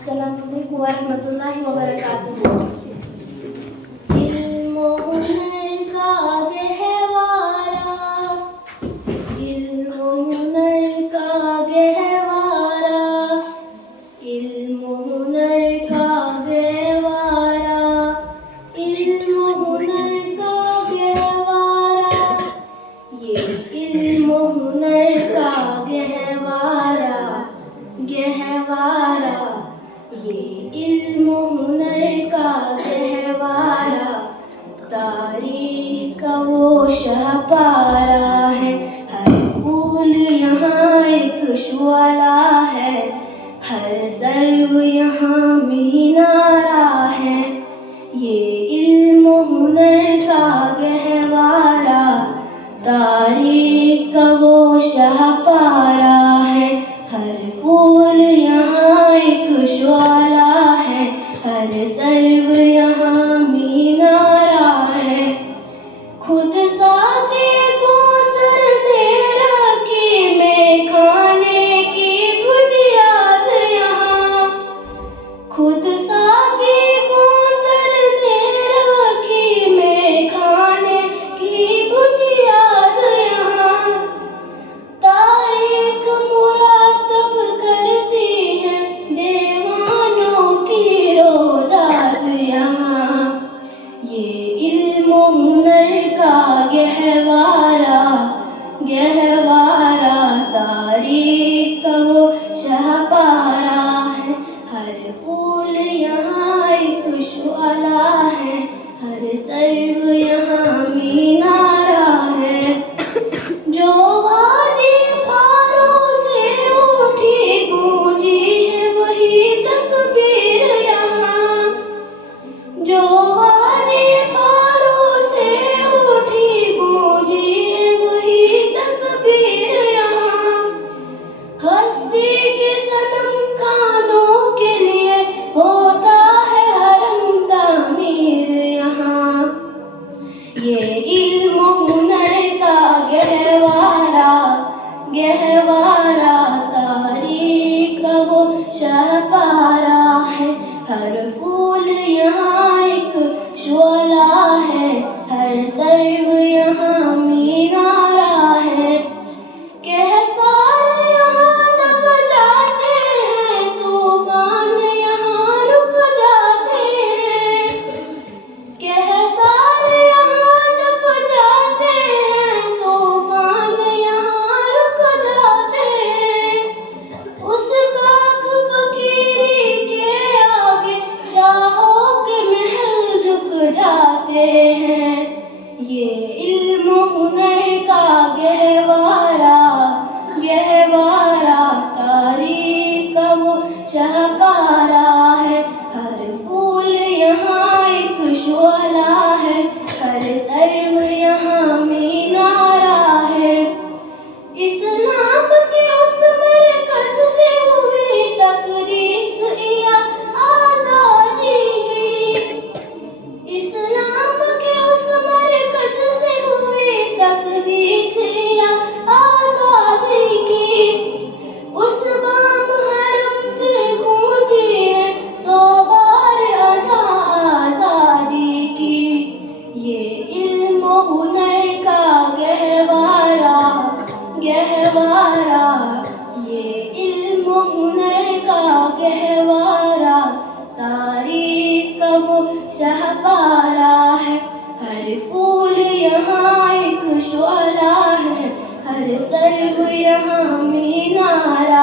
السلام علیکم ورحمۃ اللہ وبرکاتہ۔ علم و ہنر کا گہوارہ، علم و ہنر کا گہوارہ، علم و ہنر کا گہوارہ، علم و ہنر کا گہوارہ، یہ علم و ہنر کا گہوارہ گہوارہ، یہ علم و ہنر کا گہوارہ، تاریخ کا وہ شاہپارہ ہے، ہر پھول یہاں ایک شعلہ ہے، ہر سرو یہاں مینارہ ہے، یہ علم و ہنر کا گہوارہ، تاریخ کا وہ شاہپارہ ہے، ہر پھول یہاں ایک شعلہ ہے، ہر سرو یہاں مینارہ ہے، خود ساقی کو سر دے رکھی میں کھانے کی بنیاد یہاں، خود ساقی کو سر دے رکھی میں کھانے کی بنیاد یہاں، تاریخ مراتب کرتی ہے دیوانوں کی روداد یہاں، یہ علم و ہنر کا گہوارہ گہوارہ، تاریخ کا وہ شاہپارہ ہے، ہر پھول یہاں ایک شعلہ ہے، ہر سرو یہاں مینارہ ہے، جو وادی پہاڑوں سے اٹھی گونجی ہے وہی تکبیر یہاں، جو وادی پہاڑوں سے اٹھی گونجی ہے وہی تکبیر یہاں، ہستی کے صنم خانوں کے لیے ہوتا ہے حرم تعمیر یہاں، یہ علم و ہنر کا گہوارہ گہوارہ، تاریخ کا وہ شاہکارہ ہے، ہر پھول یہاں ایک شعلہ ہے، ہر سرو یہاں مینارہ ہے، کہسار یہاں دب جاتے ہیں، طوفان یہاں رک جاتے ہیں، کہسار یہاں دب جاتے ہیں، طوفان یہاں رک جاتے ہیں، اس گاہ فقیری کے آگے شاہوں کے محل جھک جاتے ہیں، یہ علم و ہنر کا گہوارہ گہوارہ، تاریخ کا وہ شاہکارہ ہے، ہر پھول یہاں ایک شعلہ ہے، ہر سرو یہاں مینارہ ہے، اسلام کے اس مرکز سے ہوئی تقدیس یا آزادی کی، اسلام کے اس مرکز سے ہوئی تقدیس یا آزادی کی، اس بام حرم سے گونجی ہے سو بار اذاں آزادی کی، یہ علم و ہنر کا گہوارہ گہوارہ، یہ علم و ہنر کا گہوارہ، تاریخ کا وہ شاہکارہ ہے، ہر پھول یہاں ایک شعلہ ہے، ہر سرو یہاں مینارہ